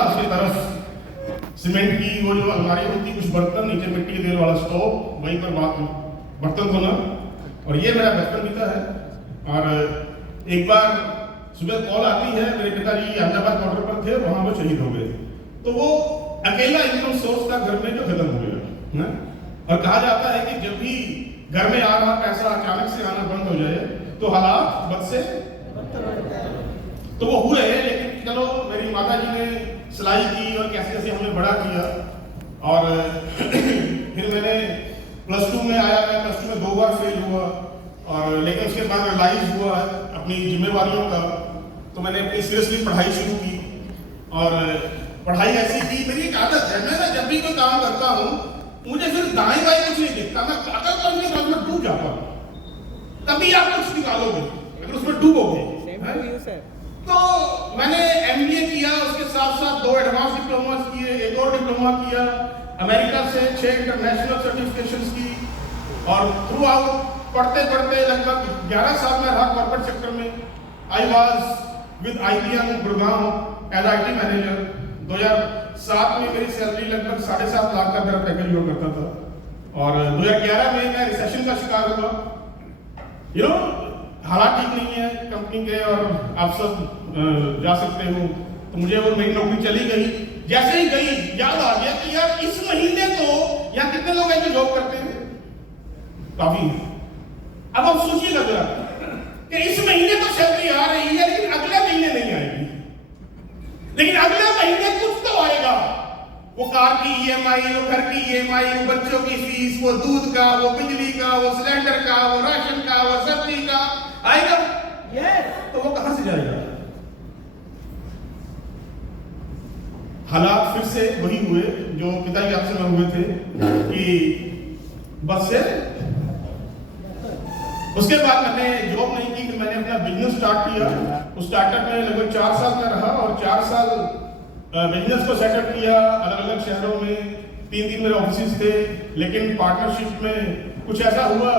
उसकी तरफ सीमेंट की वो जो अलमारी होती, कुछ बर्तन, नीचे मिट्टी के तेल वाला स्टोव, वहीं पर बर्तन धोना। और ये मेरा बचपन बीता है। और एक बार सुबह कॉल आती है, मेरे पिताजी अहमदाबाद बॉर्डर पर थे, वहां वो शहीद हो गए। तो वो अकेला इनकम सोर्स था घर में जो खत्म हो गया। और कहा जाता है कि जब भी घर में आ रहा पैसा अचानक से आना बंद हो जाए तो हालात बद से तो वो हुए। लेकिन चलो, मेरी माता जी ने सिलाई की और कैसे कैसे हमें बड़ा किया। और फिर मैंने +2 में आया, मैं +2 में 2 बार फेल हुआ। और लेकिन उसके बाद रियलाइज हुआ अपनी जिम्मेवारियों का, तो मैंने अपनी सीरियसली पढ़ाई शुरू की। और पढ़ाई ऐसी की, मेरी एक आदत है, मैं ना जब भी कोई काम करता हूँ मुझे फिर दाएं बाएं कुछ नहीं दिखता, मैं पागलपन के बाद में डूब जाता हूँ। तभी आप कुछ निकालोगे अगर उसमें डूबोगे। तो मैंने MBA किया, उसके साथ साथ 2 एडवांस डिप्लोमास किए, एक और डिप्लोमा किया, अमेरिका से 6 इंटरनेशनल सर्टिफिकेशंस की। और थ्रू आउट पढ़ते पढ़ते लगभग 11 साल में रहा कॉर्पोरेट सेक्टर में। I was with IBM Gurgaon as IT manager. 2007 में मेरी सैलरी लगभग 7.5 लाख का मेरा पैकेज हुआ करता था। और 2011 में मैं रिसेशन का शिकार हुआ। हालात ठीक नहीं है कंपनी के, और आप सब जा सकते हो। तो मुझे वो मेरी नौकरी चली गई। जैसे ही गई याद आ गया कि यार इस महीने तो यहाँ कितने लोग हैं जो जॉब करते हैं, काफी। अब आप सोचिएगा जरा कि इस महीने तो सैलरी आ रही है लेकिन अगले महीने नहीं आएगी। लेकिन अगले महीने कुछ तो आएगा, वो कार की EMI, वो घर की EMI, वो बच्चों की फीस, वो दूध का, वो बिजली का, वो सिलेंडर का, वो राशन का, वो सब्जी का आएगा। तो वो कहां से जाएगा? हालात फिर से वही हुए जो पिताजी आपसे में हुए थे कि बस से। उसके बाद मैंने जॉब नहीं की, फिर मैंने अपना बिजनेस स्टार्ट किया। उस स्टार्टअप में लगभग 4 साल का रहा और 4 साल बिजनेस को सेटअप किया अलग अलग शहरों में। 3 मेरे ऑफिस थे, लेकिन पार्टनरशिप में कुछ ऐसा हुआ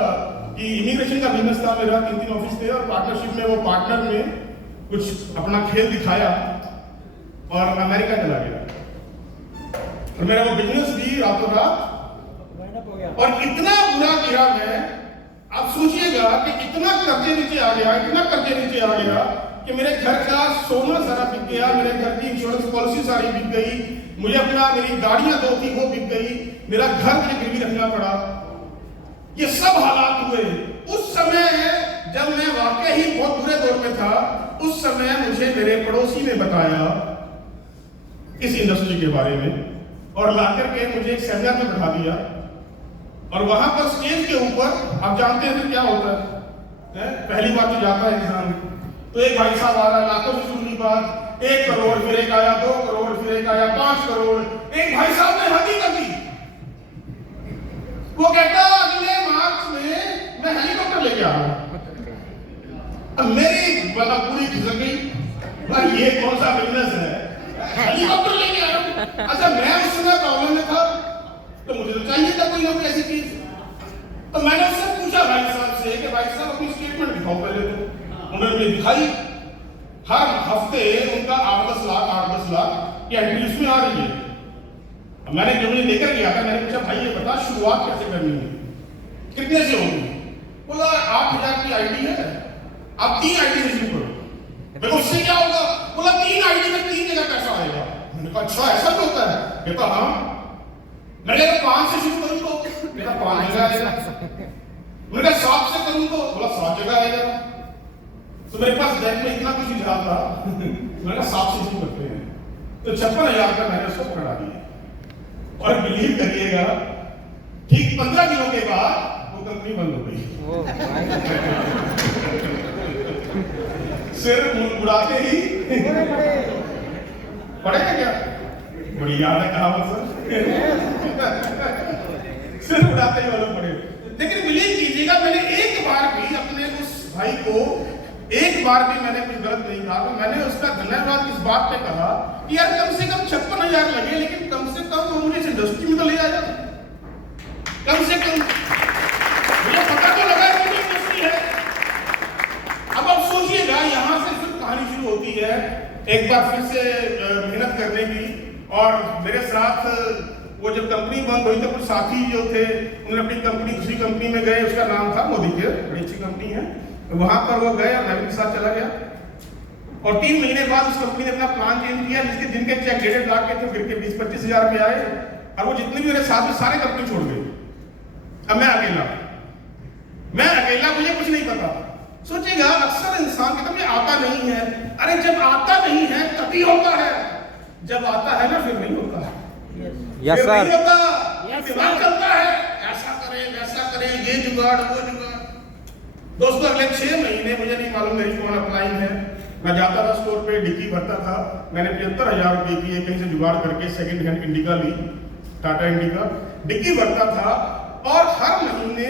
कि इमिग्रेशन का बिजनेस था मेरा, 3 ऑफिस थे। और पार्टनरशिप में वो पार्टनर ने कुछ अपना खेल दिखाया और अमेरिका चला गया। और मेरा वो बिजनेस भी रातों रात और इतना बुरा गिरा मैं, आप सोचिएगा कि इतना कर्जे नीचे आ गया, इतना कर्जे नीचे आ गया कि मेरे घर का सोना सारा बिक गया, मेरे घर की इंश्योरेंस पॉलिसी सारी बिक गई, मुझे मेरी गाड़ियां 2 थी वो बिक गई, मेरा घर मुझे गिरवी रखना पड़ा। ये सब हालात हुए उस समय जब मैं वाकई ही बहुत बुरे दौर में था। उस समय मुझे मेरे पड़ोसी ने बताया इस इंडस्ट्री के बारे में और लाकर के मुझे एक सेमिनार में बैठा दिया। और वहां पर स्टेज के ऊपर आप जानते हैं क्या होता है? पहली बार तो जाता है इंसान, तो एक भाई साहब आ रहा है, लाखों से सुननी बात, 1 करोड़, फिर एक आया 2 करोड़, फिर एक आया 5 करोड़। एक भाई साहब ने हदी कर दी। वो कहता अगले मार्च में मैं हेलीकॉप्टर लेके आ रहा हूं। अब मेरी बला पूरी खिसक गई, भाई ये कौन सा बिजनेस है, हेलीकॉप्टर लेके आ रहा हूं। अच्छा, मैं उस समय प्रॉब्लम में था, तो मुझे तो चाहिए था कोई ना कोई ऐसी चीज। तो मैंने उससे पूछा भाई साहब से कि भाई साहब अपनी स्टेटमेंट दिखाओ पहले। तो उन्होंने मुझे दिखाई। हर हफ्ते उनका 8-10 लाख की एंट्री उसमें आ रही है। मैंने जब मुझे लेकर गया था, मैंने पूछा भाई ये बता शुरुआत कैसे करनी है, कितने से होगी? बोला 8,000 की आईडी है, आप 3 आईडी से शुरू करो। देखो उससे क्या होगा? बोला 3 आईडी में 3 जगह पैसा आएगा। मैंने कहा अच्छा ऐसा भी होता है? कहता हाँ। मैंने कहा 5 से शुरू करूँ तो? कहता 5 जगह आएगा। मैंने कहा 7 से करूँ तो? बोला 7 जगह आएगा। तो मेरे पास बैंक में इतना कुछ नहीं था। मैंने कहा 7 से शुरू करते हैं। तो 56,000 का मैंने उसको पकड़ा दिया। और बिलीव करिएगा, ठीक 15 दिनों के बाद वो कंपनी बंद हो गई। सिर उड़ाते ही पड़ेगा क्या? बड़ी याद है कहावत सर। सिर उड़ाते ही वालों पड़े। लेकिन बिलीव कीजिएगा, मैंने एक बार भी अपने उस भाई को मैंने कुछ गलत नहीं कहा। तो मैंने उसका धन्यवाद इस बात पे कहा कि यार कम से कम 56,000 लगे, लेकिन कम से कम वो मुझे इस इंडस्ट्री में तो ले आया। कम से कम मुझे पता तो लगा कि इंडस्ट्री है। अब आप सोचिएगा, यहां से फिर कहानी शुरू होती है। एक बार फिर से मेहनत मदद करने की। और मेरे साथ वो जब कंपनी बंद हुई तो कुछ साथी जो थे उन्होंने अपनी कंपनी दूसरी कंपनी में गए, उसका नाम था मोदी केयर, बड़ी अच्छी कंपनी है, वहां पर वो गए और मैं भी साथ चला गया। और 3 महीने बाद उस कंपनी ने अपना प्लान चेंज किया, जिनके चेक 1.5 लाख के थे फिर के 20-25 हज़ार रुपये आए, और वो जितने भी मेरे साथ में सारे कंपनी छोड़ गए। अब मैं अकेला, मुझे कुछ नहीं पता। सोचिएगा, अक्सर इंसान कहता मुझे आता नहीं है। अरे जब आता नहीं है तभी होता है, जब आता है ना फिर नहीं होता है। यस सर, दिमाग चलता है, ऐसा करें वैसा करें, ये जुगाड़ वो जुगाड़। दोस्तों अगले 6 महीने मुझे नहीं मालूम मेरी कौन अपलाइन है, मैं जाता था स्टोर पे, डिक्की भरता था। मैंने 75,000 रुपये की कहीं से जुगाड़ करके सेकंड हैंड इंडिका ली, टाटा इंडिका, डिक्की भरता था। और हर महीने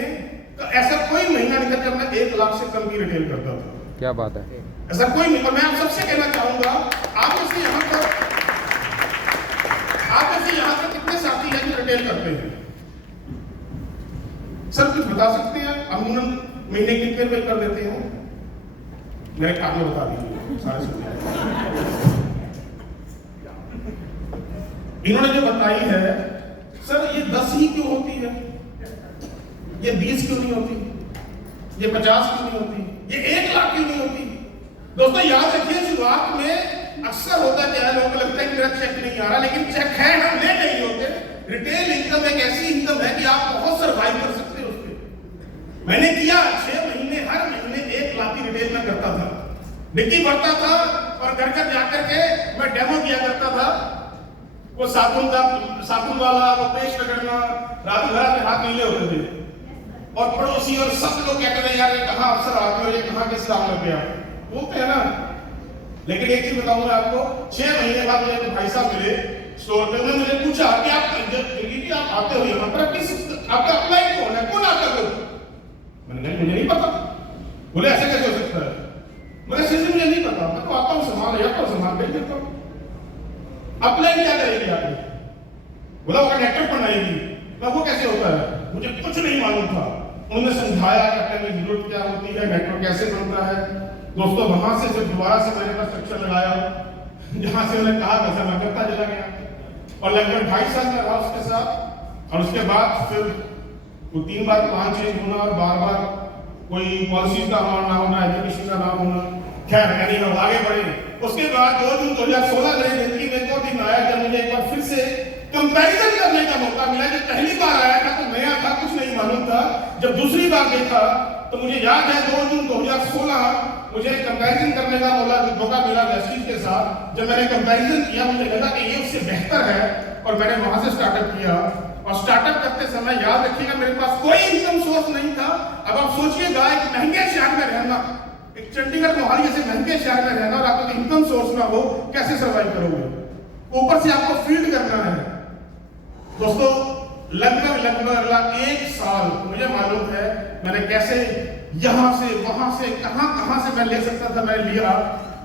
ऐसा कोई महीना नहीं था जब मैं 1 लाख से कम की रिटेल करता था। क्या बात है, ऐसा कोई नहीं। और मैं आप सबसे कहना चाहूंगा, आप में से यहाँ पर कितने साथी हैं जो रिटेल करते हैं? सर कुछ बता सकते हैं? अमूमन महीने कितने रुपए कर देते हैं? मेरे खाते बता दीजिए सारे सुनिए। इन्होंने जो बताई है, सर ये 10 ही क्यों होती है, ये 20 क्यों नहीं होती, ये 50 क्यों नहीं होती, ये 1 लाख क्यों नहीं होती? दोस्तों याद रखिए, शुरुआत में अक्सर होता क्या है, लोगों को लगता है कि मेरा चेक नहीं आ रहा, लेकिन चेक है, हम ले नहीं होते। रिटेल इनकम एक ऐसी इनकम है कि आप बहुत सर्वाइव कर सकते हो उसपे। मैंने किया 6 महीने, हर महीने 1 लाख की रिटेल में करता था, डिक्की भरता था और घर घर जाकर के मैं डेमो किया करता था। वो साबुन वाला वो पेस्ट रगड़ना, रात भर में हाथ नीले होते थे, और पड़ोसी और सब लोग कहते थे यार ये कहाँ अफसर आते हो, ये कहाँ किस काम लग गया, बोलते हैं ना। लेकिन एक चीज बताऊं मैं आपको, 6 महीने बाद मुझे भाई साहब मिले स्टोर पे, उन्होंने मुझे पूछा कि आप आते हो यहाँ पर, आपका अप्लाई कौन है, कौन आता है? मैंने कहा मुझे नहीं पता। बोले ऐसे कैसे हो सकता है? मुझे मुझे नहीं पता, मैं तो आता हूँ सामान ले आता हूँ, सामान भेज देता हूँ। अप्लाई क्या करेगी आपने? बोला वो नेटवर्क बनाएगी। वो कैसे होता है? मुझे कुछ नहीं मालूम था। उन्होंने समझाया कि जरूरत क्या होती है, नेटवर्क कैसे बनता है। दोस्तों वहां से जब दोबारा से मैंने स्ट्रक्चर लगाया, जहां से उन्होंने कहा वैसा मैं करता चला गया, और लगभग 2.5 साल का रहा उसके साथ। और उसके बाद फिर वो 3 बार प्लान चेंज होना और बार कोई पॉलिसी का ना होना, एजुकेशन का ना होना। खैर यानी हम आगे बढ़े। उसके बाद 2 जून 2016 मेरी जिंदगी में एक और दिन आया जब मुझे एक बार फिर से कंपैरिजन करने का मौका मिला। जब पहली बार आया था तो नया था, कुछ नहीं मालूम था। जब दूसरी बार देखा तो मुझे याद है 2 जून 2016 मुझे कंपैरिजन करने का मौका मिला वेस्टीज के साथ। जब मैंने कंपैरिजन किया मुझे लगा कि ये उससे बेहतर है, और मैंने वहां से स्टार्टअप किया। और स्टार्टअप करते समय याद रखिएगा मेरे पास कोई इनकम सोर्स नहीं था। अब आप सोचिएगा एक महंगे शहर में रहना, एक चंडीगढ़ मोहाली जैसे महंगे शहर में रहना, और आपको इनकम सोर्स ना हो, कैसे सर्वाइव करोगे? ऊपर से आपको फील्ड करना है। दोस्तों लगभग 1 साल मुझे मालूम है मैंने कैसे यहां से वहां से कहां से मैं ले सकता था मैंने लिया,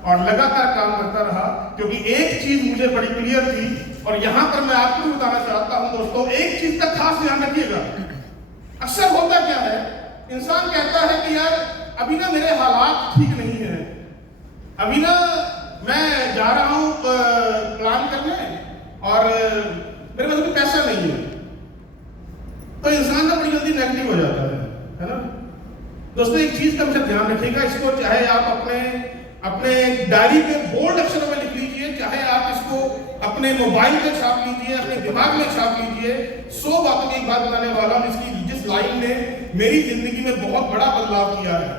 और लगातार काम करता रहा। क्योंकि एक चीज मुझे बड़ी क्लियर थी, और यहां पर मैं आपको बताना चाहता हूं दोस्तों, एक चीज का खास ध्यान रखिएगा। अक्सर होता क्या है, इंसान कहता है कि यार अभी ना मेरे हालात ठीक नहीं है, अभी ना मैं जा रहा हूं प्लान करने और मेरे पास अभी पैसा नहीं है। तो इंसान ना बड़ी जल्दी नेगेटिव हो जाता है ना। दोस्तों एक चीज का हमेशा ध्यान रखिएगा, इसको चाहे आप अपने डायरी पे बोल्ड अक्षरों में लिख लीजिए, चाहे आप इसको अपने मोबाइल पे छाप लीजिए, अपने दिमाग में छाप लीजिए। 100 बातों की एक बात बताने वाला हूं, जिस लाइन ने मेरी जिंदगी में बहुत बड़ा बदलाव किया है,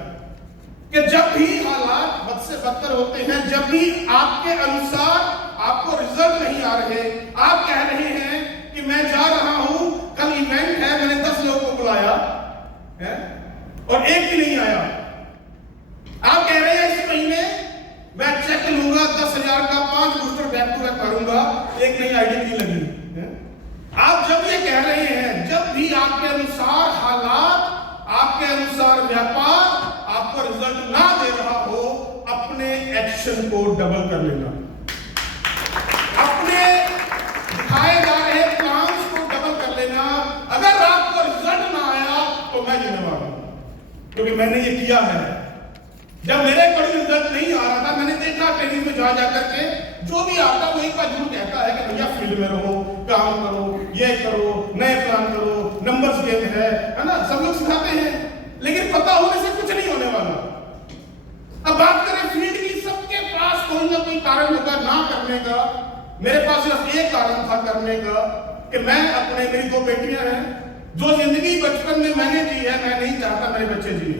कि जब भी हालात बद से बदतर होते हैं, जब भी आपके अनुसार आपको रिजल्ट नहीं आ रहे, आप कह रहे हैं कि मैं जा रहा हूं, कल इवेंट है, मैंने 10 लोगों को बुलाया है और एक भी नहीं आया। आप कह रहे हैं इस महीने मैं चेक लूंगा 10,000 का, 5 बूस्टर बैक टू बैक करूंगा, एक नई आईडी नहीं लगी। आप जब ये कह रहे हैं, जब भी आपके अनुसार हालात, आपके अनुसार व्यापार आपको रिजल्ट ना दे रहा हो, अपने एक्शन को डबल कर लेना, अपने दिखाए जा रहे प्लान्स को डबल कर लेना। अगर आपको रिजल्ट ना आया तो मैं जिम्मेवार हूं, क्योंकि मैंने ये किया है। जब मेरे कोई रिजल्ट नहीं आ रहा था, मैंने देखा ट्रेनिंग में जा करके जो भी आता है वो एक बार जरूर कहता है कि भैया फील्ड में रहो, काम करो, ये करो, नए प्लान करो, नंबर्स गेम है ना, सब लोग सिखाते हैं, लेकिन पता होने से कुछ नहीं होने वाला। अब बात करें फील्ड की, सबके पास कोई ना कोई कारण होगा ना करने का। मेरे पास सिर्फ एक कारण था करने का कि मैं अपने, मेरी 2 बेटियां हैं, जो जिंदगी बचपन में मैंने जी है, मैं नहीं चाहता मेरे बच्चे जिए,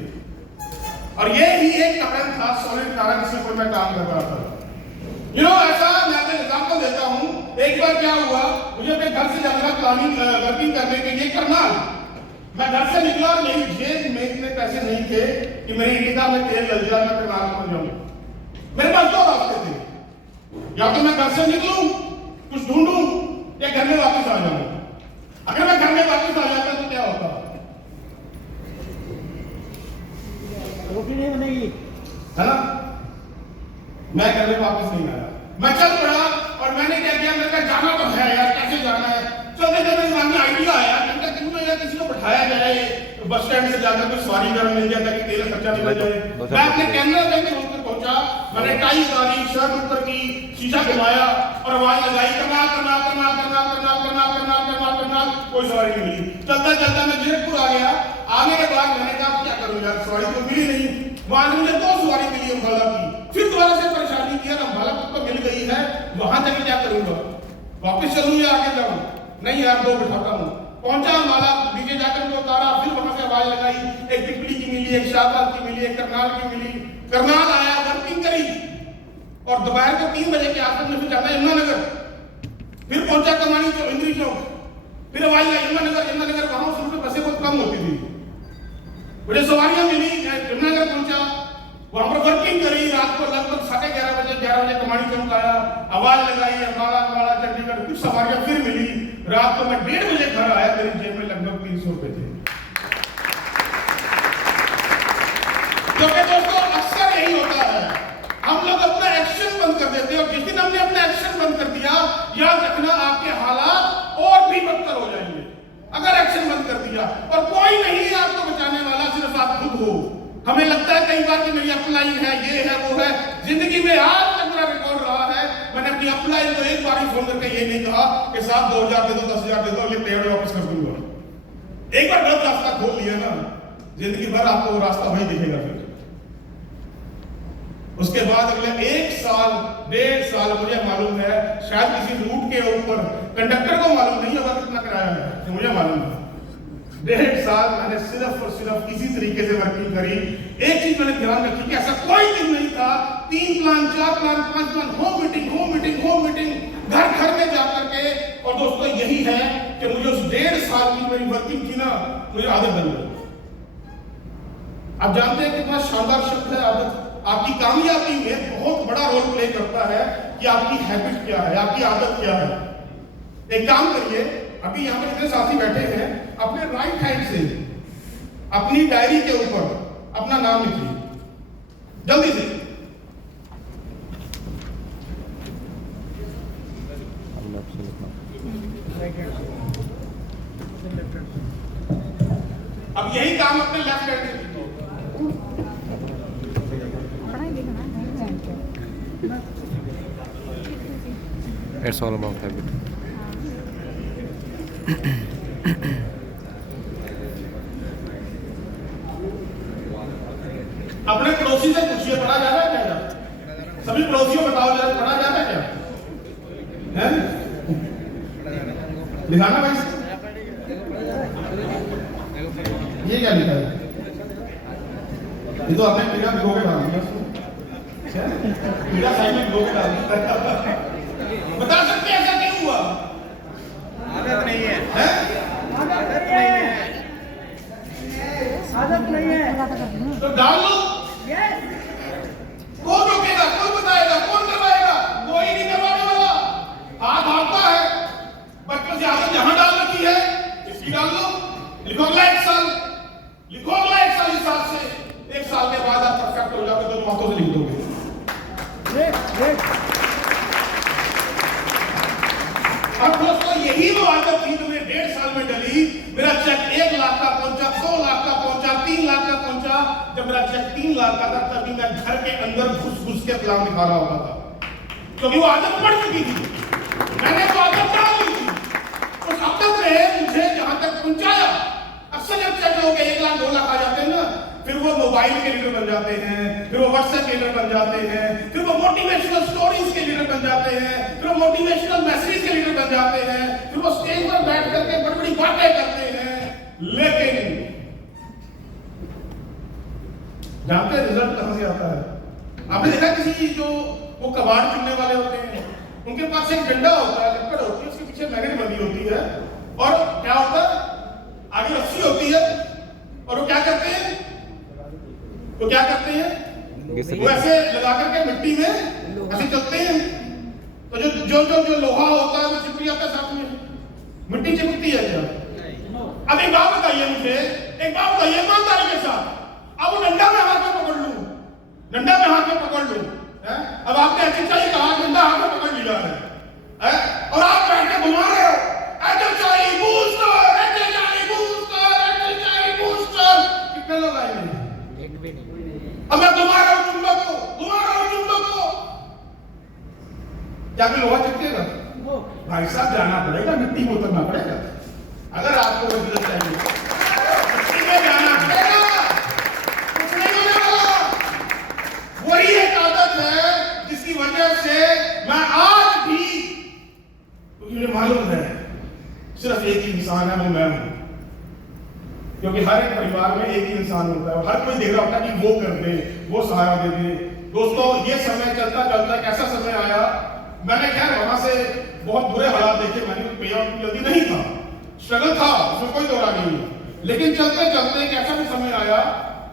और ये ही एक कारण था, सॉलिड कारण जिसके ऊपर मैं काम कर रहा था। ऐसा मैं आपको एग्जांपल देता हूं। एक बार क्या हुआ, मुझे अपने घर से जाना प्लानिंग वर्किंग करने के लिए करनाल। मैं घर से निकला और मेरी जेब में इतने पैसे नहीं थे कि मेरी इंडिका में तेल लग जाए, मैं करनाल पहुंच जाऊं। मेरे पास 2 रास्ते थे, या तो मैं घर से निकलूं, कुछ ढूंढूं, या घर में वापस आ जाऊं। अगर मैं घर में वापस आ जाता तो क्या होता? रोटी नहीं बनेगी, है ना? मैं घर में वापस नहीं आया, मैं चल पड़ा, और मैंने क्या किया, मैंने कहा जाना तो है यार, कैसे जाना है। चलते चलते दिमाग में आइडिया आया, मैंने कहा क्यों ना यार किसी को बैठाया जाए, बस स्टैंड से जाकर कोई सवारी कर मिल जाए ताकि तेल खर्चा निकल जाए। मैं अपने कैमरा बैंक रोड पर पहुंचा, मैंने टाई उतारी, शर्ट ऊपर की, शीशा घुमाया और आवाज लगाई, करनाल करनाल करनाल करनाल करनाल करनाल करनाल करनाल करनाल, कोई सवारी नहीं मिली। चलता चलता मैं जीरकपुर आ गया। आने के बाद मैंने कहा क्या करूं यार, सवारी तो मिली नहीं। वहां मुझे 2 सवारी मिली अम्बाला की, फिर दोबारा से परेशानी किया, अम्बाला तो मिल गई है, वहां जाके क्या करूंगा, वापस चलूं या आगे जाऊं? नहीं यार, 2 बिठाता हूं। पहुंचा अम्बाला, नीचे जाकर उनको उतारा, फिर वहां से आवाज लगाई, एक पिपली की मिली, एक शाहबाद की मिली, एक करनाल की मिली। करनाल आया, वर्किंग करी, और दोपहर को 3 बजे के आसपास में जाना है यमुनानगर। फिर पहुंचा कमानी चौक, इंद्री चौक, फिर आवाज आई यमुनानगर, वहां उस रूट पे बसें बहुत कम होती थी, मुझे सवारियां मिली, यमुनानगर पहुंचा, वहां पर वर्किंग करी। रात को लगभग 11:30 बजे कमानी चौक आया, आवाज लगाई, अम्बाला चंडीगढ़, कुछ सवारियां फिर मिली। रात को मैं 1:30 बजे घर आया, मेरी जेब में लगभग 300 रुपए थे। क्योंकि दोस्तों अक्सर यही होता है, हम लोग अपना एक्शन बंद कर देते हैं, और जिस दिन हमने अपना एक्शन बंद कर दिया, याद रखना आपके हालात और भी बदतर हो जाएंगे। अगर एक्शन बंद कर दिया, और कोई नहीं है आपको बचाने वाला, सिर्फ आप खुद हो। हमें लगता है कई बार कि मेरी अपलाइन है, ये है, वो है। जिंदगी में आज तक मेरा रिकॉर्ड रहा है, मैंने अपनी अपलाइन को एक बार ही फोन करके ये नहीं कहा कि साहब 2000 दे दो, 10,000 दे दो, ये पेड़ वापस कर दूंगा। एक बार गलत रास्ता खोल लिया ना, जिंदगी भर आपको वो रास्ता वही दिखेगा। फिर उसके बाद अगले 1 साल 1.5 साल, मुझे मालूम है, शायद किसी रूट के ऊपर कंडक्टर को मालूम नहीं होगा कितना किराया है, तो मुझे मालूम है। 1.5 साल मैंने सिर्फ और सिर्फ इसी तरीके से वर्किंग करी। एक चीज मैंने ध्यान रखी कि ऐसा कोई दिन नहीं था, 3 plan, 4 plan, 5 plan, home meeting, घर में जाकर के। और दोस्तों यही है कि मुझे उस 1.5 साल की मेरी वर्किंग थी ना, मुझे आदत बन गई। आप जानते हैं कितना शानदार शब्द है आदत। आपकी कामयाबी में बहुत बड़ा रोल प्ले करता है कि आपकी हैबिट क्या है, आपकी आदत क्या है। एक काम करिए, अभी यहां पर इतने साथी बैठे हैं, अपने राइट हैंड से अपनी डायरी के ऊपर अपना नाम लिखिए, जल्दी से। अब यही काम अपने लेफ्ट हैंड से कीजिए। It's all about habit. अपने पड़ोसी से पूछिए पढ़ा जा रहा है क्या? सभी पड़ोसियों बताओ जरा, पढ़ा जा रहा है क्या? हैं? दिखाना भाई, ये क्या लिखा है? ये तो आपने पीड़ा भिगो के डाल दिया, पीड़ा साइड में भिगो के डाल दिया। बता सकते ऐसा क्यों हुआ? आदत नहीं है, आदत नहीं है, तो डाल लो। कौन रोकेगा, कौन बताएगा, कौन करवाएगा? कोई नहीं करवाने वाला। हाथ हाँकता है, बचपन से आदत जहां डाल रखी है इसकी डाल लो। लिखो अगला 1 साल, लिखो अगला 1 साल, इस साल से 1 साल के बाद आप परफेक्ट हो जाओगे, तो हाथों से लिख दोगे। अब दोस्तों यही वो आदत थी जो मैं 1.5 साल में डली। मेरा चेक 1 लाख का पहुंचा, 2 लाख का पहुंचा, 3 लाख का पहुंचा। जब मेरा चेक 3 लाख का था, तभी मैं घर के अंदर घुस के प्लान दिखा रहा होता था। क्योंकि वो आदत पड़ चुकी थी, मैंने तो आदत डाल दी थी। उस आदत ने मुझे जहां तक पहुंचाया, अक्सर जब चेक हो गए 1 लाख 2 लाख आ जाते हैं ना, फिर वो मोबाइल के लीडर बन जाते हैं, फिर वो व्हाट्सएप के लीडर बन जाते हैं, फिर वो मोटिवेशनल स्टोरीज के लीडर बन जाते हैं, फिर वो मोटिवेशनल मैसेज के लीडर बन जाते हैं, फिर वो स्टेज पर बैठ करके बड़ी बड़ी बातें करते हैं। लेकिन जानते हैं रिजल्ट कहां से आता है? आपने देखा किसी जो वो कबाड़ चुनने वाले होते हैं, उनके पास एक डंडा होता है, लकड़ होती है, उसके पीछे मैग्नेट बंधी होती है, और क्या होता है, आगे रस्सी होती है, और वो क्या करते हैं, वो ऐसे लगा करके मिट्टी में ऐसे चलते हैं, तो जो लोहा होता है वो चिपक जाता है साथ में, मिट्टी चिपकती है क्या? अब एक बात बताइए मुझे, एक बात बताइए ईमानदारी के साथ, अब वो डंडा में हाथ में पकड़ लूं, डंडा में हाथ में पकड़ लूं, अब आपने ऐसे चाहिए कहा डंडा हाथ में पकड़ लिया है, और आप बैठ के घुमा रहे हो, एचएचआई बूस्टर, एचएचआई बूस्टर, एचएचआई बूस्टर, कितने लोग आएंगे? एक भी नहीं। अब मैं घुमा रहा हूं चुंबक को, क्या भी लोहा चिपकेगा? भाई साहब जाना पड़ेगा, मिट्टी में उतरना पड़ेगा, अगर आपको रिजल्ट चाहिए मिट्टी में जाना पड़ेगा, कुछ नहीं होने वाला। वही एक आदत है जिसकी वजह से मैं आज भी, मुझे मालूम है सिर्फ एक ही इंसान है, वो मैं हूं, क्योंकि हर एक परिवार में एक ही इंसान होता है, हर कोई देख रहा होता है कि वो कर दे, वो सहारा दे दे। दोस्तों ये समय चलता चलता एक ऐसा समय आया, मैंने खैर वहां से बहुत बुरे हालात देखे, मैंने पे आउट जल्दी नहीं था, स्ट्रगल था, उसमें कोई दौरा नहीं है, लेकिन चलते चलते एक ऐसा भी समय आया,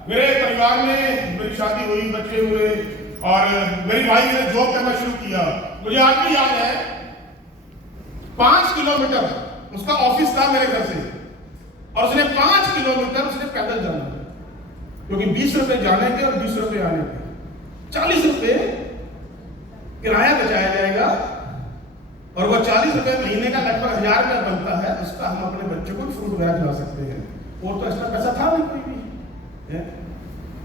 मेरे परिवार में मेरी शादी हुई, बच्चे हुए, और मेरी वाइफ ने जॉब करना शुरू किया। मुझे आज भी याद है 5 किलोमीटर उसका ऑफिस था मेरे घर से, और उसने 5 किलोमीटर उसने पैदल जाना, क्योंकि 20 रुपए जाने के और 20 रुपए आने के, 40 रुपए किराया बचाया जाएगा, और वो 40 रुपए महीने का लगभग 1000 रुपया बनता है, उसका हम अपने बच्चे को फ्रूट वगैरह खिला सकते हैं, और तो एक्स्ट्रा पैसा था नहीं कोई भी।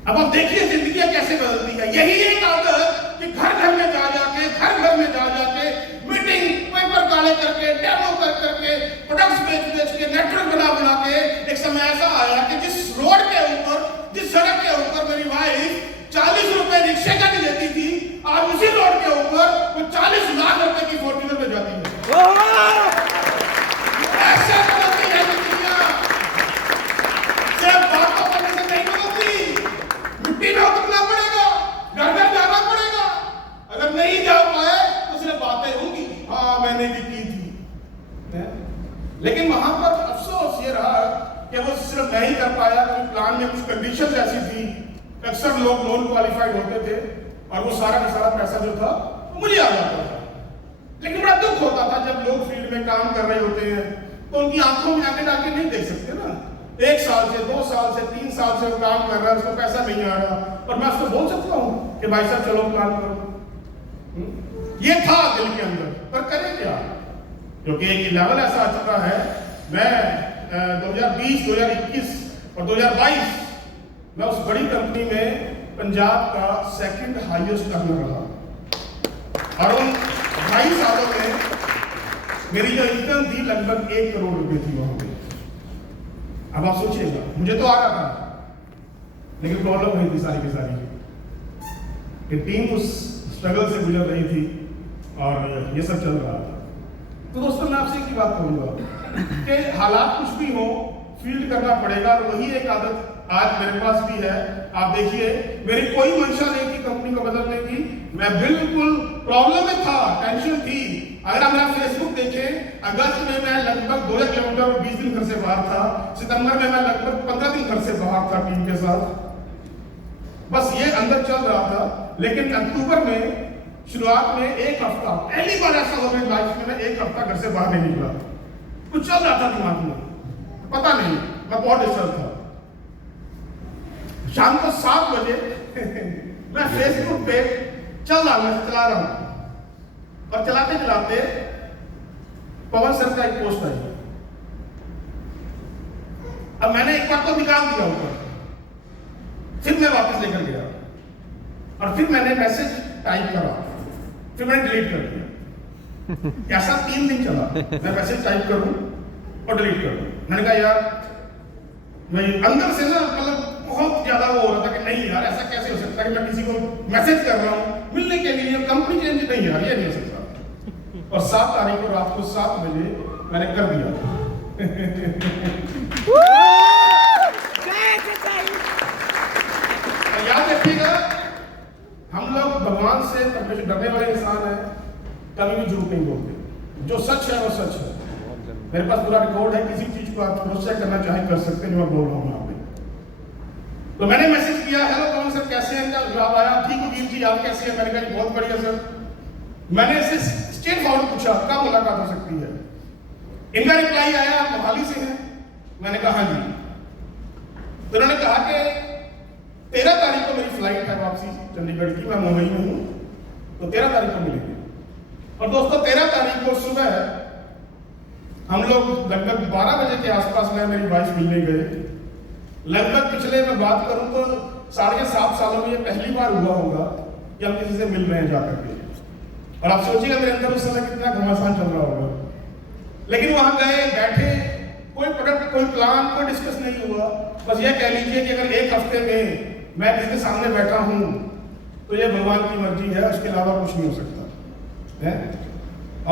अब आप देखिए जिंदगी कैसे बदलती है। यही एक आदत कि घर घर में जा जाके, घर घर में जा जाके मीटिंग, पेपर काले करके, डेमो कर करके, प्रोडक्ट्स बेच के, नेटवर्क बना बना के, एक समय ऐसा आया कि जिस रोड के ऊपर, जिस सड़क के ऊपर मेरी वाइफ 40 रुपए रिक्शे का नहीं देती थी, आज उसी रोड के ऊपर वो 40 लाख रुपए की फॉर्च्यूनर में जाती है। ऐसे बदलती है दुनिया, सिर्फ बातों करने से नहीं बदलती, मिट्टी में उतरना पड़ेगा, घर घर जाना पड़ेगा, अगर नहीं जा पाए तो सिर्फ बातें होंगी, हाँ मैंने भी की थी, लेकिन वहां पर अफसोस ये रहा कि वो सिर्फ नहीं कर पाया, क्योंकि प्लान में कुछ कंडीशंस ऐसी थी, अक्सर लोग नॉन क्वालिफाइड होते थे, और वो सारा का सारा पैसा जो था वो मुझे आ जाता था। लेकिन बड़ा दुख होता था जब लोग फील्ड में काम कर रहे होते हैं, तो उनकी आंखों में आंखें डाल के नहीं देख सकते ना, 1 साल से 2 साल से 3 साल से वो काम कर रहा है, उसको पैसा नहीं आ रहा, और मैं उसको बोल सकता हूँ कि भाई साहब चलो प्लान करो। ये था दिल के अंदर, पर करें क्या, क्योंकि एक लेवल ऐसा आ चुका है। मैं 2020, 2021 और 2022 मैं उस बड़ी कंपनी में पंजाब का 2nd हाईएस्ट अर्नर रहा, और उन 2.5 सालों में मेरी जो इनकम थी लगभग 1 करोड़ रुपए थी वहां पे। अब आप सोचिएगा, मुझे तो आ रहा था, लेकिन प्रॉब्लम हुई थी सारी की सारी कि टीम उस स्ट्रगल से गुजर रही थी, और ये सब चल रहा था। तो दोस्तों मैं आपसे एक बात कहूंगा कि हालात कुछ भी हो, फील्ड करना पड़ेगा, और वही एक आदत आज मेरे पास भी है। आप देखिए, मेरी कोई मंशा नहीं थी कंपनी को बदलने की, मैं बिल्कुल प्रॉब्लम में था, टेंशन थी। अगर आप मेरा फेसबुक देखें, अगस्त में मैं लगभग 2 किलोमीटर और 20 दिन घर से बाहर था, सितंबर में मैं लगभग 15 दिन घर से बाहर था टीम के साथ, बस ये अंदर चल रहा था। लेकिन अक्टूबर में शुरुआत में 1 हफ्ता, पहली बार ऐसा हो मेरी लाइफ में, मैं 1 हफ्ता घर से बाहर नहीं निकला, कुछ चल रहा था दिमाग में, पता नहीं, मैं बहुत डिस्टर्ब था। शाम को 7 बजे मैं फेसबुक पे चला रहा हूं, और चलाते चलाते पवन सर का एक पोस्ट आई। अब मैंने एक बार तो निकाल दिया ऊपर, फिर मैं वापस लेकर गया, और फिर मैंने मैसेज टाइप करा, फिर मैंने डिलीट कर दिया। ऐसा 3 दिन चला, मैं मैसेज टाइप करूं और डिलीट कर दूं। मैंने कहा यार, मैं अंदर से ना मतलब बहुत ज्यादा वो हो रहा था कि नहीं यार ऐसा कैसे हो सकता है कि मैं किसी को मैसेज कर रहा हूँ मिलने के लिए, कंपनी चेंज नहीं यार, ये नहीं हो सकता। और 7 तारीख को रात को 7 बजे मैंने कर दिया। याद रखिएगा, हम लोग भगवान से डरने वाले इंसान हैं, कभी भी झूठ नहीं बोलते। जो सच है वो सच है। मेरे पास पूरा रिकॉर्ड है, किसी चीज को आप क्रॉस चेक करना चाहे कर सकते हैं जो मैं बोल रहा हूँ यहाँ पे। तो मैंने मैसेज किया, हेलो कौन सर कैसे हैं? इनका जवाब आया, ठीक हो वीर जी, आप कैसे हैं? मैंने कहा बहुत बढ़िया सर। मैंने इससे स्ट्रेट फॉरवर्ड पूछा कब मुलाकात हो सकती है? इनका रिप्लाई आया, आप मोहाली से हैं? मैंने कहा हाँ जी। तो उन्होंने कहा कि 13 तारीख को मेरी फ्लाइट है वापसी चंडीगढ़ की, मैं मुंबई में हूँ, तो 13 तारीख को मिलेंगे। और दोस्तों 13 तारीख को सुबह हम लोग लगभग 12 बजे के आसपास में मेरी वाइफ मिलने गए। लगभग पिछले मैं बात करूं तो 7.5 सालों में ये पहली बार हुआ होगा कि हम किसी से मिल रहे हैं जाकर के। और आप सोचिएगा मेरे अंदर उस समय कितना घमासान चल रहा होगा। लेकिन वहां गए, बैठे, कोई प्रोडक्ट, कोई प्लान, कोई डिस्कस नहीं हुआ। बस ये कह लीजिए कि अगर 1 हफ्ते में मैं किसी के सामने बैठा हूं तो ये भगवान की मर्जी है, उसके अलावा कुछ नहीं हो सकता है।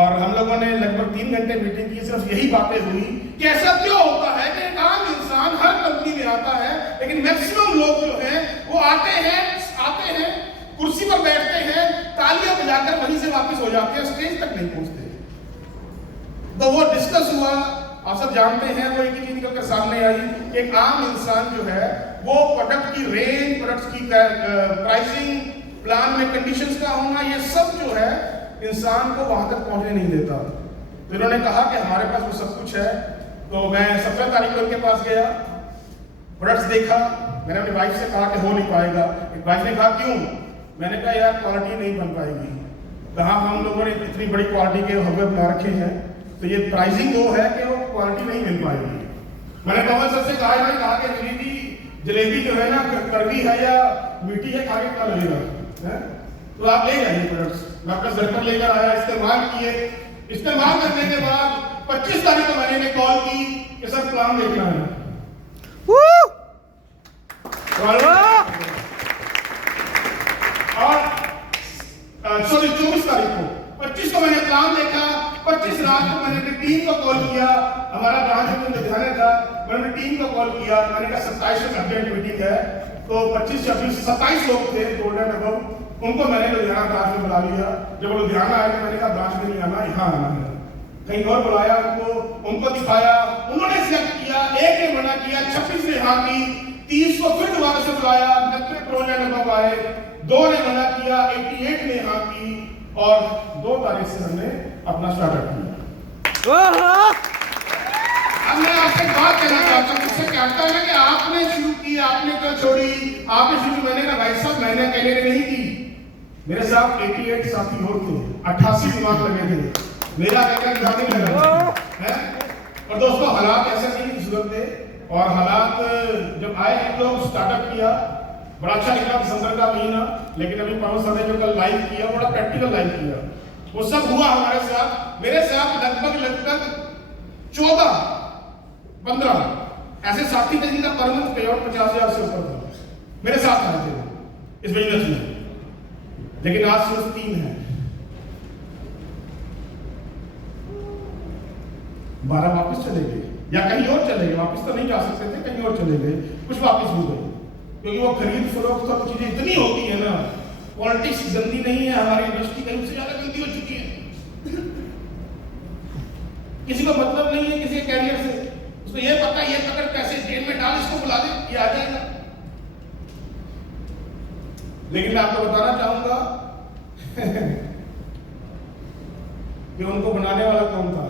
और हम लोगों ने लगभग 3 घंटे मीटिंग की, सिर्फ यही बातें हुई कि ऐसा क्यों होता है कि एक आम इंसान हर कंपनी में आता है, लेकिन मैक्सिमम लोग जो हैं वो आते हैं, कुर्सी पर बैठते हैं, तालियां बजाकर वहीं से वापस हो जाते हैं, स्टेज तक नहीं पहुंचते। तो वो डिस्कस हुआ, आप सब जानते हैं, वो एक ही चीज निकल कर सामने आई कि एक आम इंसान जो है वो प्रोडक्ट की रेंज, प्रोडक्ट्स की प्राइसिंग, प्लान में कंडीशंस का होना, ये सब जो है इंसान को वहां तक पहुंचने नहीं देता। तो इन्होंने कहा कि हमारे पास वो सब कुछ है। तो मैं 17 तारीख को उनके पास गया, प्रोडक्ट्स देखा, मैंने अपनी वाइफ से कहा कि हो नहीं पाएगा। वाइफ ने कहा क्यों? मैंने कहा यार क्वालिटी नहीं बन पाएगी। कहा हम लोगों ने इतनी बड़ी क्वालिटी के हवे बना रखे हैं, तो ये प्राइसिंग वो है कि वो क्वालिटी नहीं मिल पाएगी। मैंने कमल सर से कहा, मैंने कहा कि जलेबी जो है ना कड़वी है या मीठी है, खा के क्या लगेगा, तो आप ले जाइए प्रोडक्ट्स। मैं अपना सर्कल लेकर आया, इस्तेमाल किए। इस्तेमाल करने के बाद 25 तारीख को मैंने कॉल की कि सर प्लान देखना है। और सॉरी 24 तारीख को, 25 को मैंने प्लान देखा। 25 रात को मैंने अपनी टीम को कॉल किया, हमारा ब्रांच में लुधियाना था, मैंने अपनी टीम को कॉल किया। मैंने कहा 27 को अपडेट मीटिंग है, तो 25, 26, 27 लोग थे गोल्डन अबव, उनको मैंने लुधियाना ब्रांच में बुला लिया। जब लुधियाना आए तो मैंने कहा ब्रांच में नहीं आना, यहाँ आना है। कहीं और बुलाया उनको दिखाया, उन्होंने सिलेक्ट किया। एक ने मना किया, 26 ने हाँ की, 30 को फिर दोबारा से बुलाया, 90 गोल्डन अबव आए, 2 ने मना किया, 88 ने हाँ की, और 2 तारीख से हमने अपना स्टार्टअप किया। अब मैं आपसे बात कहना चाहता हूँ, इससे क्या होता है कि आपने शुरू की, आपने कल छोड़ी, आपने शुरू, मैंने कहा भाई साहब मैंने अकेले नहीं की, मेरे साथ 88 साथी और थे, 88 दिमाग लगे थे, मेरा कहना जाने लगा है। और दोस्तों हालात ऐसे नहीं सूरत थे, और हालात जब आए हम लोग स्टार्टअप किया, बड़ा अच्छा निकला दिसंबर का महीना। लेकिन अभी पवन सर ने जो कल लाइव किया, बड़ा प्रैक्टिकल लाइव किया, वो सब हुआ हमारे साथ। मेरे साथ लगभग 14-15 ऐसे साथी थे जिनका पर मंथ पे आउट 50,000 से ऊपर था, मेरे साथ आए थे इस बिजनेस में। लेकिन आज सिर्फ 3 हैं, 12 वापस चले गए या कहीं और चले गए। वापस तो नहीं जा सकते थे, कहीं और चले गए, कुछ वापस भी गए, क्योंकि वो खरीद फरोख्त सब चीजें इतनी होती है ना। पॉलिटिक्स गंदी नहीं है, हमारी इंडस्ट्री कहीं से ज्यादा गंदी हो चुकी है। किसी को मतलब नहीं है किसी के कैरियर से, उसको ये पता, ये पकड़ पैसे जेल में डाल, इसको बुला दे, ये आ जाएगा। लेकिन मैं आपको बताना चाहूंगा कि उनको बनाने वाला कौन था,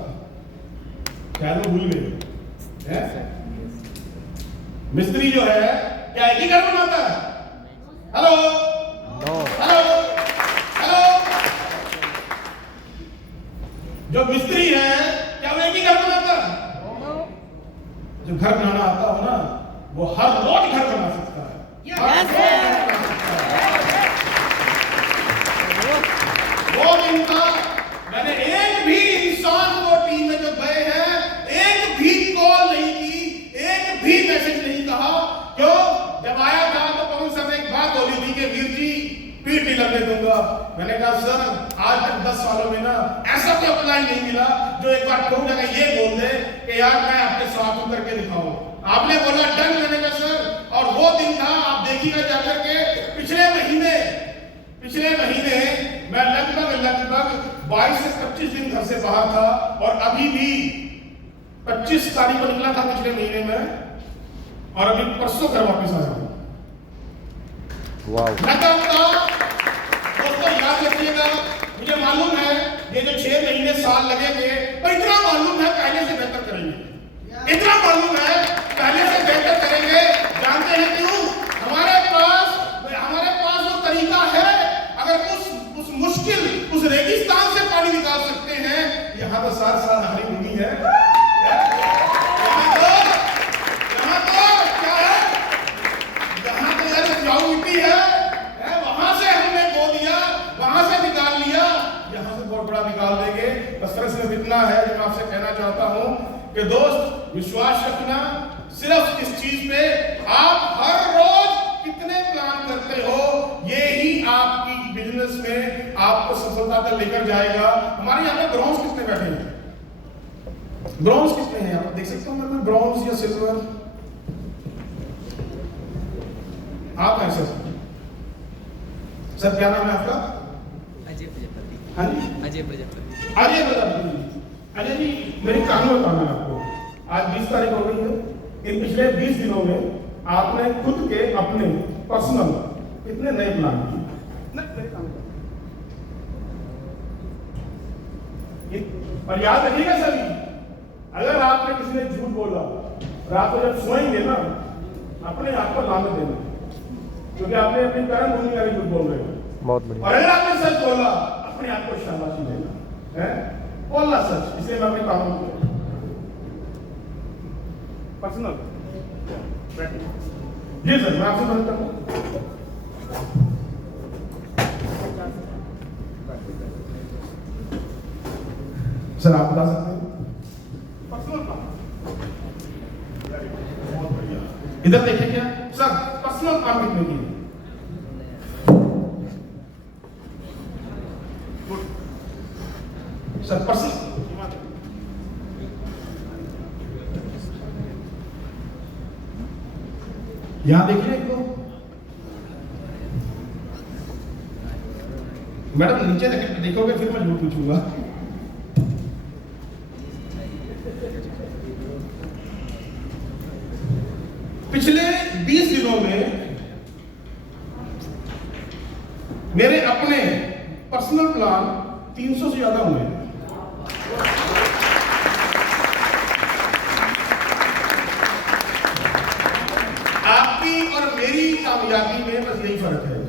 शायद वो भूल गए। मिस्त्री जो है क्या एक ही घर बनाता है? हेलो हेलो हेलो, जो मिस्त्री है क्या वो एक ही घर बनाता है? जो घर बनाना आता हो ना, वो हर रोज घर बना सकता है। वो वो दिन था मैंने एक भी इंसान को टीम में जो गए हैं एक भी कॉल नहीं की, एक भी मैसेज नहीं कहा। क्यों? जब आया था तो पवन सर ने एक बात बोली थी कि वीर जी पीठ नहीं लगने दूंगा। मैंने कहा सर आज तक 10 सालों में ना ऐसा कोई अप्लाई नहीं मिला जो एक बार ठोक जगह ये बोल दे कि यार मैं आपके साथ हूं करके दिखाओ। आपने बोला डन। मैंने कहा सर, और वो दिन था आप देखिएगा जाकर के पिछले महीने मैं लगभग 22 से 25 दिन घर से बाहर था और अभी भी 25 तारीख को निकला था पिछले महीने में और अभी परसों घर वापस आया हूं। वाह। मैं कहूँगा दोस्तों याद रखिएगा, मुझे मालूम है ये जो 6 महीने साल लगेंगे पर इतना मालूम है पहले से बेहतर करेंगे, इतना मालूम है पहले से बेहतर करेंगे। जानते हैं क्यों? हमारे पास वो तरीका है। अगर उस मुश्किल उस रेगिस्तान से पानी निकाल सकते हैं, यहाँ तो 7 साल हरी भूमि है, यहाँ तो क्या है, यहाँ तो यार उपजाऊ मिट्टी है, वहां से हमने बो दिया, वहां से निकाल लिया, यहाँ से बहुत बड़ा निकाल देंगे। बस सिर्फ इतना है जो मैं आपसे कहना चाहता हूँ कि दोस्त विश्वास रखना सिर्फ इस चीज पे, आप हर रोज कितने प्लान करते हो ये ही आपकी बिजनेस में आपको सफलता तक लेकर जाएगा। हमारे यहाँ पे ब्रॉन्ज कितने बैठे हैं? ब्रॉन्ज कितने हैं? आप देख सकते हो मेरे में ब्रॉन्ज या सिल्वर? आप हैं सर क्या नाम है आपका? अजय प्रजापति। हाँ जी अजय प्रजापति। अजय प्रजापति। अजय जी मेरी कहानी बताना है आपको। आज 20 तारीख हो गई है। इन पिछले 20 दिनों में आपने खुद के अपने पर्सनल कितने नए प्लान किए? और याद रखिएगा सभी, अगर आपने किसी ने झूठ बोला रात को जब सोएंगे ना अपने आप को लानत देना, क्योंकि आपने अपनी कर्म भूमि का झूठ बोल रहे हो। बहुत बढ़िया। और अगर आपने सच बोला अपने आप को शाबाशी देना है, बोलना सच। इसलिए मैं अपने कामों को पर्सनल जी सर मैं आपसे मदद करूँ। सर आप बता सकते हैं पर्सनल काम? बहुत बढ़िया। इधर देखिए क्या सर पर्सनल काम कितने की? सर पर्सनल यहां देखिए इनको मैडम नीचे देखोगे फिर मैं झूठ पूछूंगा। पिछले 20 दिनों में मेरे अपने पर्सनल प्लान 300 से ज्यादा हुए हैं। आपकी और मेरी कामयाबी में बस यही फर्क है।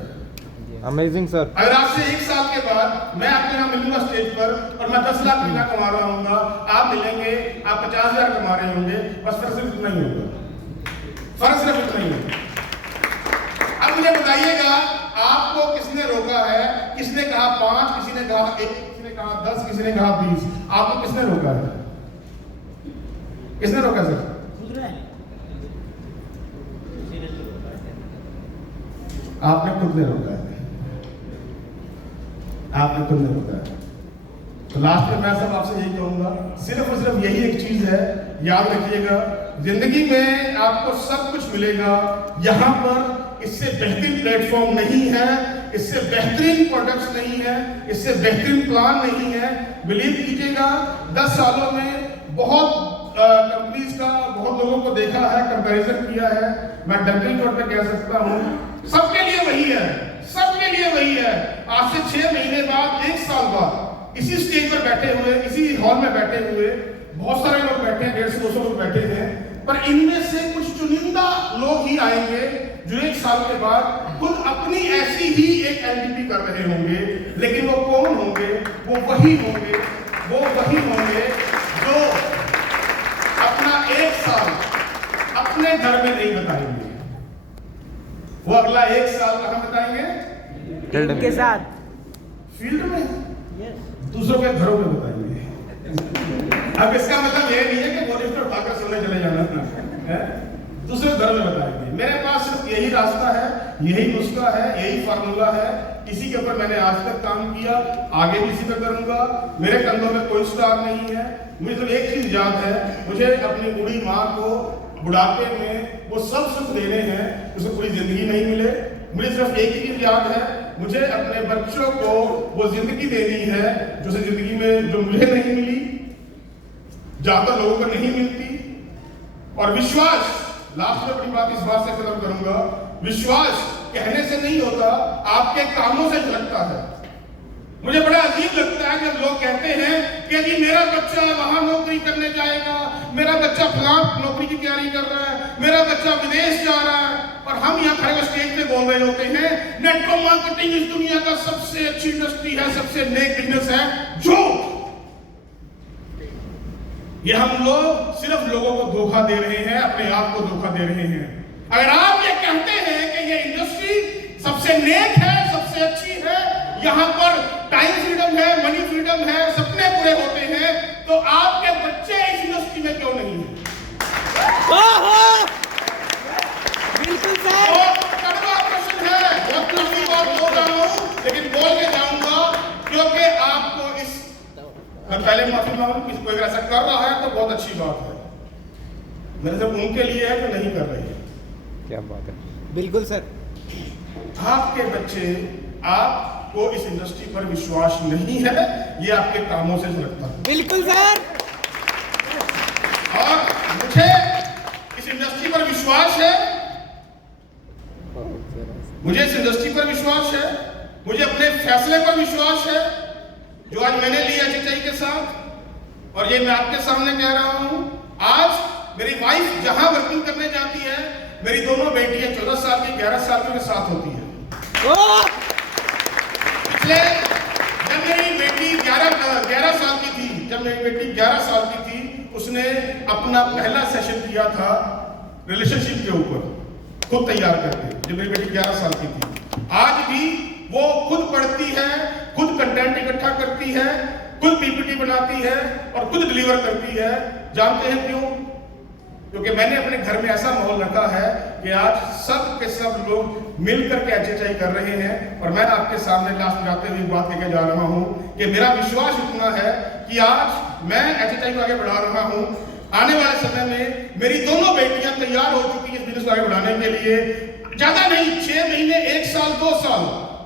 Amazing sir. अगर आपसे 1 साल के बाद मैं आपके यहाँ मिलूंगा स्टेज पर और मैं 10 लाख महीना कमा रहा हूँगा, आप मिलेंगे आप 50,000 कमा रहे होंगे, बस फर्क सिर्फ इतना ही होगा, फर्क सिर्फ इतना ही होगा। अब मुझे बताइएगा आपको किसने रोका है? किसने कहा 5, किसी ने कहा 1, किसी ने कहा 10, किसी ने कहा 20? आपको किसने रोका है? किसने रोका सर? आपने खुद ने रोका है, आपने खुद ने रोका है। तो लास्ट में मैं सब आपसे यही कहूंगा, सिर्फ और सिर्फ यही एक चीज है, याद रखिएगा जिंदगी में आपको सब कुछ मिलेगा। यहाँ पर इससे बेहतरीन प्लेटफॉर्म नहीं है, इससे बेहतरीन प्रोडक्ट्स नहीं है, इससे बेहतरीन प्लान नहीं है। बिलीव कीजिएगा 10 सालों में बहुत कंपनीज का बहुत लोगों को देखा है, कंपैरिजन किया है। मैं डंगल तौर पे कह सकता हूँ सबके लिए वही है, सबके लिए वही है। आज से 6 महीने बाद 1 साल बाद इसी स्टेज पर बैठे हुए, इसी हॉल में बैठे हुए बहुत सारे लोग बैठे हैं, 150-200 लोग बैठे हैं, पर इनमें से कुछ चुनिंदा लोग ही आएंगे जो 1 साल के बाद खुद अपनी ऐसी ही एक एलटीपी कर रहे होंगे। लेकिन वो कौन होंगे? वो वही होंगे जो अपना 1 साल अपने घर में नहीं बताएंगे, वो अगला 1 साल कहाँ बताएंगे? के साथ फील्ड में। दूसरों के घरों में बताएंगे। अब इसका मतलब ये नहीं है कि मॉनिटर उठाकर सोने चले जाना है, दूसरे घर में बताएंगे। मेरे पास सिर्फ यही रास्ता है, यही नुस्खा है, यही फार्मूला है। इसी के ऊपर मैंने आज तक काम किया, आगे भी इसी पे करूंगा। मेरे कंधों में कोई स्टार नहीं है। मुझे तो एक चीज याद है, मुझे अपनी बूढ़ी माँ को बुढ़ापे में वो सब सुख देने हैं, उसे पूरी जिंदगी नहीं मिले। मुझे सिर्फ एक ही चीज याद है, मुझे अपने बच्चों को वो जिंदगी देनी है जो जिंदगी में जो मुझे नहीं मिली, ज्यादा लोगों को नहीं मिलती। और विश्वास, लास्ट में बड़ी बात इस बात से खत्म करूंगा, विश्वास कहने से नहीं होता, आपके कामों से झलकता है। मुझे बड़ा अजीब लगता है जब लोग कहते हैं कि जी मेरा बच्चा वहां नौकरी करने जाएगा, मेरा बच्चा फलां नौकरी की तैयारी कर रहा है, मेरा बच्चा विदेश जा रहा है, और हम यहाँ खड़े स्टेज पे बोल रहे होते हैं नेटवर्क मार्केटिंग इस दुनिया का सबसे अच्छी इंडस्ट्री है, सबसे नेक बिजनेस है। जो ये हम लोग सिर्फ लोगों को धोखा दे रहे हैं, अपने आप को धोखा दे रहे हैं। अगर आप ये कहते हैं कि ये इंडस्ट्री सबसे नेक है, सबसे अच्छी है, यहाँ पर टाइम फ्रीडम है, मनी फ्रीडम है, सपने पूरे होते हैं, तो आपके बच्चे इस इंडस्ट्री में क्यों नहीं है? बिल्कुल सर। बहुत कड़वा प्रश्न है, बहुत लंबी बात बोल रहा हूँ, लेकिन बोल के जाऊंगा, क्योंकि आपको इस पहले माफी मांगू, किसी कोई ऐसा कर रहा है तो बहुत अच्छी बात है। मेरे सिर्फ उनके लिए है जो नहीं कर रही है। क्या बात है। बिल्कुल सर। आपके बच्चे, आपको इस इंडस्ट्री पर विश्वास नहीं है, ये आपके कामों से झलकता है। बिल्कुल सर। और मुझे इस इंडस्ट्री पर विश्वास है, मुझे इस इंडस्ट्री पर विश्वास है, मुझे अपने फैसले पर विश्वास है जो आज मैंने लिया एचएचआई के साथ। और ये मैं आपके सामने कह रहा हूं, आज मेरी वाइफ जहां वर्किंग करने जाती है, मेरी दोनों बेटियां 14 साल की, 11 साल की साथ होती है। पिछले जब मेरी बेटी 11 साल की थी, जब मेरी बेटी 11 साल की थी, उसने अपना पहला सेशन किया था रिलेशनशिप के ऊपर, खुद तैयार करके, जब मेरी बेटी 11 साल की थी। आज भी वो खुद पढ़ती है, खुद कंटेंट इकट्ठा करती है, खुद पीपीटी बनाती है और खुद डिलीवर करती है। जानते हैं क्यों? क्योंकि मैंने अपने घर में ऐसा माहौल रखा है कि आज सब के सब लोग मिलकर के एचएचआई कर रहे हैं। और मैं आपके सामने लास्ट जाते हुए बात लेके जा रहा हूं कि मेरा विश्वास इतना है कि आज मैं एचएचआई को आगे बढ़ा रहा हूं। आने वाले समय में मेरी दोनों बेटियां तैयार हो चुकी है इस बिजनेस को आगे बढ़ाने के लिए। ज्यादा नहीं, 6 महीने, 1 साल, 2 साल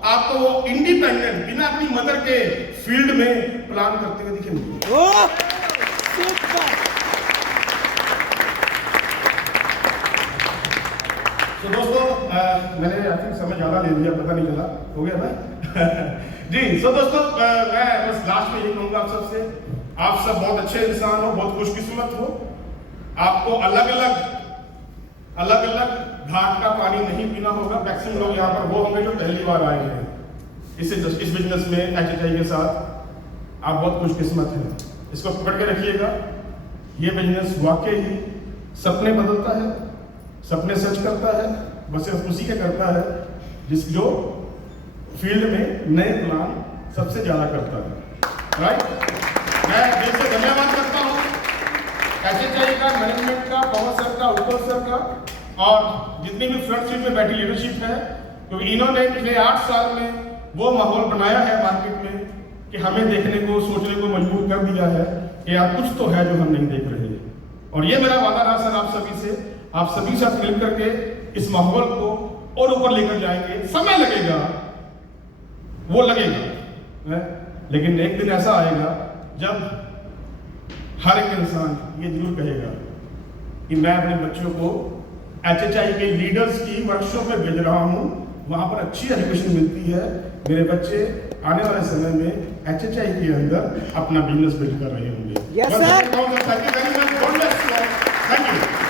आपको वो इंडिपेंडेंट, बिना अपनी मदर के फील्ड में प्लान करते हुए दिखेंगे। तो दोस्तों, मैंने आई थिंक समय ज्यादा ले लिया, पता नहीं चला, हो गया ना? जी। सो दोस्तों, मैं बस लास्ट में यही कहूंगा आप सबसे, आप सब बहुत अच्छे इंसान हो, बहुत खुशकिस्मत हो। आपको अलग अलग घाट का पानी नहीं पीना होगा। मैक्सिमम लोग यहाँ पर वो होंगे जो पहली बार आए हैं इस बिजनेस में एचएचआई के साथ। आप बहुत खुशकिस्मत हैं, इसको पकड़ के रखिएगा। ये बिजनेस वाकई ही सपने बदलता है, सपने सच करता है, बस सिर्फ उसी के करता है जो फील्ड में नए प्लान सबसे ज्यादा करता है। राइट? मैं दिल से धन्यवाद करता हूँ एचएचआई का, मैनेजमेंट का, पवन सर का, उत्पल सर का, और जितनी भी फ्रंट सीट में बैठी लीडरशिप है, क्योंकि इन्होंने पिछले 8 साल में वो माहौल बनाया है मार्केट में कि हमें देखने को, सोचने को मजबूर कर दिया है कि यार कुछ तो है जो हम नहीं देख रहे हैं। और ये मेरा वादा रहा सर आप सभी से, आप सभी साथ मिल करके इस माहौल को और ऊपर लेकर जाएंगे। समय लगेगा, वो लगेगा, लेकिन एक दिन ऐसा आएगा जब हर एक इंसान ये जरूर कहेगा कि मैं अपने बच्चों को एचएचआई के लीडर्स की वर्कशॉप में भेज रहा हूं, वहां पर अच्छी एजुकेशन मिलती है। मेरे बच्चे आने वाले समय में एचएचआई के अंदर अपना बिजनेस बिल्ड कर रहे होंगे। Yes sir. Thank you very much. God bless you. Thank you.